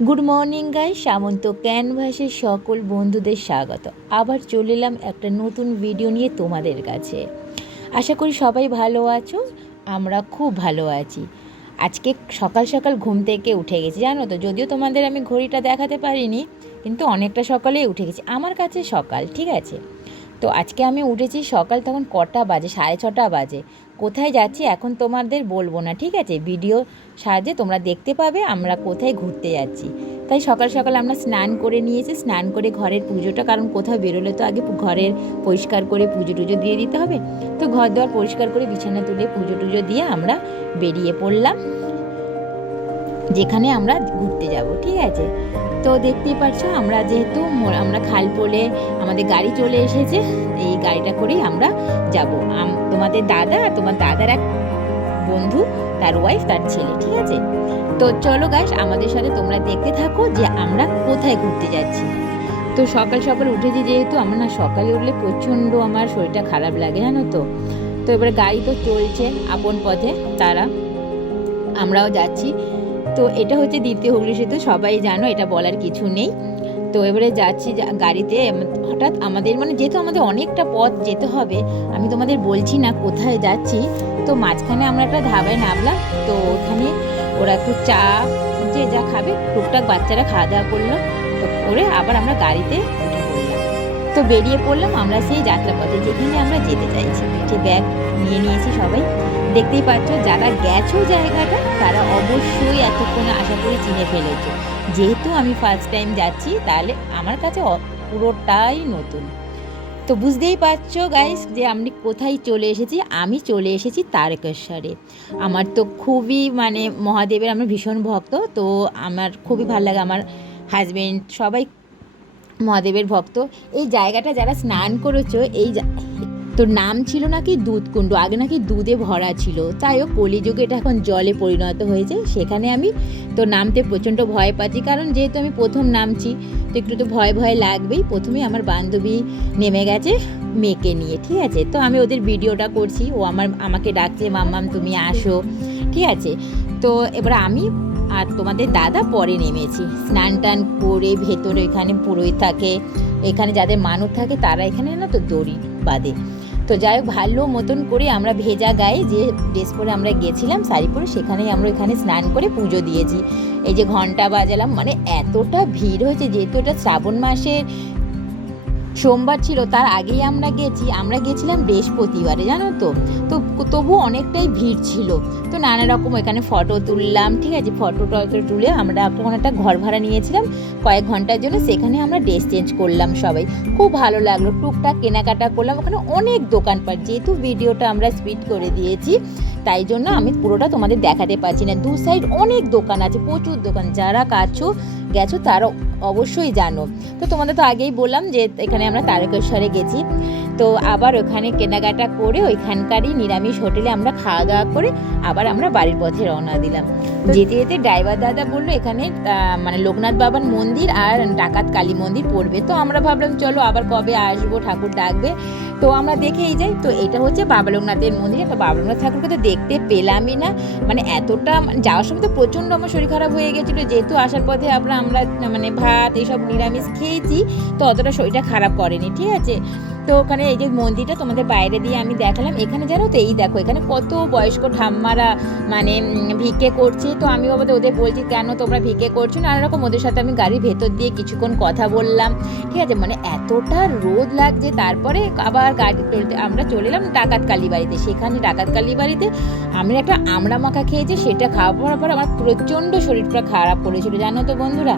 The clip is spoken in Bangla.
গুড মর্নিং গাইস, সামন্ত ক্যানভাসের সকল বন্ধুদের স্বাগত। আবার চলে এলাম একটা নতুন ভিডিও নিয়ে তোমাদের কাছে। আশা করি সবাই ভালো আছো, আমরা খুব ভালো আছি। আজকে সকাল সকাল ঘুম থেকে উঠে গেছি, জানো তো। যদিও তোমাদের আমি ঘড়িটা দেখাতে পারিনি, কিন্তু অনেকটা সকালেই উঠে গেছি। আমার কাছে সকাল, ঠিক আছে। তো আজকে আমি উঠেছি সকাল, তখন কটা বাজে, 6:30 বাজে। কোথায় যাচ্ছি এখন তোমাদের বলবো না, ঠিক আছে। ভিডিও সাহায্যে তোমরা দেখতে পাবে আমরা কোথায় ঘুরতে যাচ্ছি। তাই সকাল সকাল আমরা স্নান করে নিয়েছি, স্নান করে ঘরের পুজোটা, কারণ কোথাও বেরোলে তো আগে ঘরের পরিষ্কার করে পুজো টুজো দিয়ে দিতে হবে। তো ঘর দোয়ার পরিষ্কার করে বিছানা তুলে পুজো টুজো দিয়ে আমরা বেরিয়ে পড়লাম যেখানে আমরা ঘুরতে যাব, ঠিক আছে। তো দেখতেই পাচ্ছ আমরা যেহেতু আমরা খালপোলে আমাদের গাড়ি চলে এসেছে, এই গাড়িটা করেই আমরা যাব। তোমাদের দাদা আর তোমার দাদার এক বন্ধু, তার ওয়াইফ, তার ছেলে, ঠিক আছে। তো চলো গাইস, আমাদের সাথে তোমরা দেখতে থাকো যে আমরা কোথায় ঘুরতে যাচ্ছি। তো সকাল সকাল উঠেছি যেহেতু, আমরা না সকালে উঠলে প্রচণ্ড আমার শরীরটা খারাপ লাগে, জানো তো। তো এবারে গাড়ি তো চলছে আপন পথে, তারা আমরাও যাচ্ছি। তো এটা হচ্ছে দ্বিতীয় হুগলি সেতু, সবাই জানো, এটা বলার কিছু নেই। তো এবারে যাচ্ছি গাড়িতে। হঠাৎ আমাদের যেহেতু আমাদের অনেকটা পথ যেতে হবে, আমি তোমাদের বলছি না কোথায় যাচ্ছি। তো মাঝখানে আমরা একটা ধাবায় নামলাম। তো ওখানে ওরা একটু চা, যে যা খাবে টুকটাক বাচ্চারা খাওয়া দাওয়া করলো। তো করে আবার আমরা গাড়িতে উঠে পড়লাম। তো বেরিয়ে পড়লাম আমরা সেই যাত্রাপথে, যেখানে আমরা যেতে চাইছি। পিঠে ব্যাগ নিয়ে নিয়েছি সবাই, দেখতেই পাচ্ছ। যারা গেছো জায়গাটা তারা অবশ্যই এতক্ষণে আশা করি চিনে ফেলেছো। যেহেতু আমি ফার্স্ট টাইম যাচ্ছি, তাহলে আমার কাছে পুরোটাই নতুন। তো বুঝতেই পারছো গাইস যে আমি কোথায় চলে এসেছি। আমি চলে এসেছি তারকেশ্বরে। আমার তো খুবই মহাদেবের আমরা ভীষণ ভক্ত। তো আমার খুবই ভালো লাগে, আমার হাজবেন্ড সবাই মহাদেবের ভক্ত। এই জায়গাটা যারা স্নান করেছো, তো নাম ছিল নাকি দুধকুণ্ড, আগে নাকি দুধে ভরা ছিল। তাই ও কলিযুগে এটা এখন জলে পরিণত হয়েছে। সেখানে আমি তো নামতে প্রচণ্ড ভয় পাচ্ছি, কারণ যেহেতু আমি প্রথম নামছি, তো একটু তো ভয় ভয় লাগবেই। প্রথমেই আমার বান্ধবী নেমে গেছে মেয়েকে নিয়ে, ঠিক আছে। তো আমি ওদের ভিডিওটা করছি, ও আমাকে ডাকছে, মাম্মাম তুমি আসো, ঠিক আছে। তো এবার আমি আর তোমাদের দাদা পরে নেমেছি। স্নান টান করে ভেতরে এখানে পুরোহিত থাকে, এখানে যাদের মানত থাকে তারা এখানে না তো দড়ি বাঁধে। তো যাই হোক, ভালো মতন করে আমরা ভেজা গায়ে যে ড্রেস পরে আমরা গেছিলাম, শাড়ি পরে, সেখানেই আমরা এখানে স্নান করে পুজো দিয়েছি। এই যে ঘন্টা বাজালাম, এতটা ভিড় হয়েছে, যেহেতু এটা শ্রাবণ মাসের সোমবার ছিল, তার আগেই আমরা গেছিলাম বৃহস্পতিবারে, জানো তো। তো তবু অনেকটাই ভিড় ছিল। তো নানা রকম এখানে ফটো তুললাম, ঠিক আছে। ফটো তুলে আমরা তখন একটা ঘর ভাড়া নিয়েছিলাম কয়েক ঘন্টার জন্য, সেখানে আমরা ড্রেস চেঞ্জ করলাম সবাই। খুব ভালো লাগলো, টুকটাক কেনাকাটা করলাম। ওখানে অনেক দোকানপাট, যেহেতু ভিডিওটা আমরা স্পিড করে দিয়েছি, তাই জন্য আমি পুরোটা তোমাদের দেখাতে পারছি না। দু সাইড অনেক দোকান আছে, প্রচুর দোকান। যারা গেছো তারা অবশ্যই জানো। তো তোমাদের তো আগেই বললাম যে এখানে আমরা তারকেশ্বরে গেছি। তো আবার ওখানে কেনাকাটা করে ওইখানকারই নিরামিষ হোটেলে আমরা খাওয়া দাওয়া করে আবার আমরা বাড়ির পথে রওনা দিলাম। যেতে যেতে ড্রাইভার দাদা বললো এখানে লোকনাথ বাবার মন্দির আর ডাকাত কালী মন্দির পড়বে। তো আমরা ভাবলাম চলো আবার কবে আসবো, ঠাকুর ডাকবে, তো আমরা দেখেই যাই। তো এটা হচ্ছে বাবা লোকনাথের মন্দির। তো বাবা লোকনাথ ঠাকুরকে তো দেখতে পেলামই না, এতটা যাওয়ার সময় তো প্রচণ্ড আমার শরীর খারাপ হয়ে গেছিলো। যেহেতু আসার পথে আমরা ভাত এইসব নিরামিষ খেয়েছি, তো অতটা শরীরটা খারাপ করেনি, ঠিক আছে। তো ওখানে এই যে মন্দিরটা তোমাদের বাইরে দিয়ে আমি দেখালাম। এখানে জানো তো, এই দেখো এখানে কত বয়স্ক ঠাম্মারা ভিক্ষে করছে। তো আমি ওদের বলছি কেন তোমরা ভিক্ষে করছো, নানা রকম ওদের সাথে আমি গাড়ির ভেতর দিয়ে কিছুক্ষণ কথা বললাম, ঠিক আছে। এতটা রোদ লাগছে। তারপরে আবার গাড়ি আমরা চলে এলাম ডাকাত কালী বাড়িতে। সেখানে ডাকাত কালী বাড়িতে আমি একটা আমড়া মাখা খেয়েছি, সেটা খাওয়ার পর আমার প্রচণ্ড শরীরটা খারাপ করেছিল, জানো তো বন্ধুরা।